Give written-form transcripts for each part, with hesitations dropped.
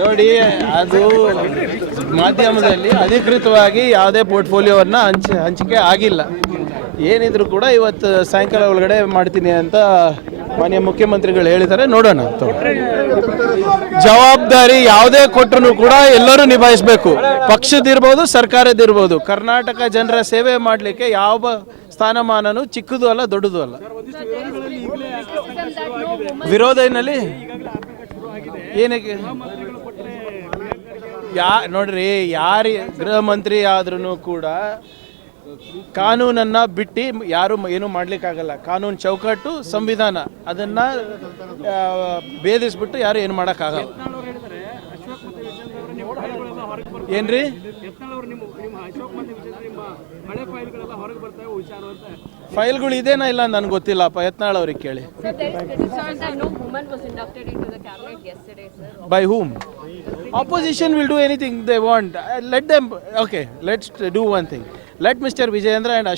ನೋಡಿ, ಅದು ಮಾಧ್ಯಮದಲ್ಲಿ ಅಧಿಕೃತವಾಗಿ ಯಾವುದೇ ಪೋರ್ಟ್ಫೋಲಿಯೋವನ್ನು ಹಂಚಿಕೆ ಆಗಿಲ್ಲ. ಏನಿದ್ರು ಕೂಡ ಇವತ್ತು ಸಾಯಂಕಾಲ ಒಳಗಡೆ ಮಾಡ್ತೀನಿ ಅಂತ ಮಾನ್ಯ ಮುಖ್ಯಮಂತ್ರಿಗಳು ಹೇಳಿದ್ದಾರೆ. ನೋಡೋಣ. ಜವಾಬ್ದಾರಿ ಯಾವುದೇ ಕೊಟ್ಟರು ಕೂಡ ಎಲ್ಲರೂ ನಿಭಾಯಿಸಬೇಕು. ಪಕ್ಷದಿರ್ಬೋದು, ಸರ್ಕಾರದಿರ್ಬೋದು. ಕರ್ನಾಟಕ ಜನರ ಸೇವೆ ಮಾಡಲಿಕ್ಕೆ ಯಾವ ಸ್ಥಾನಮಾನನೂ ಚಿಕ್ಕದು ಅಲ್ಲ, ದೊಡ್ಡದು ಅಲ್ಲ. ವಿರೋಧನಲ್ಲಿ ಏನಕ್ಕೆ ನೋಡ್ರಿ, ಯಾರು ಗೃಹ ಮಂತ್ರಿ ಆದ್ರೂ ಕೂಡ ಕಾನೂನನ್ನು ಬಿಟ್ಟು ಯಾರು ಏನು ಮಾಡಲಿಕ್ಕಾಗಲ್ಲ. ಕಾನೂನು ಚೌಕಟ್ಟು, ಸಂವಿಧಾನ ಅದನ್ನು ಭೇದಿಸ್ಬಿಟ್ಟು ಯಾರು ಏನು ಮಾಡೋಕ್ಕಾಗಲ್ಲ. ಏನ್ರಿ ಫೈಲ್ಗಳು ಇದೇನಾ ಇಲ್ಲ ನನಗೆ ಗೊತ್ತಿಲ್ಲಪ್ಪ. ಯತ್ನಾಳ್ ಅವ್ರಿಗೆ ಕೇಳಿ. By whom? Opposition will do anything they want. Let them. Okay, let's do one thing. Let Mr. Vijayendra and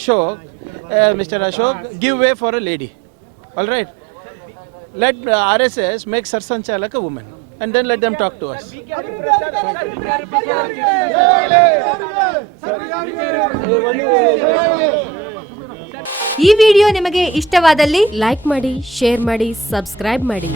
Mr. Ashok give way for a lady. All right. Let RSS make Sarsanchalak a woman, and then let them talk to us. ಈ video ನಿಮಗೆ ಇಷ್ಟವಾದಲ್ಲಿ like ಮಾಡಿ, share ಮಾಡಿ, subscribe ಮಾಡಿ.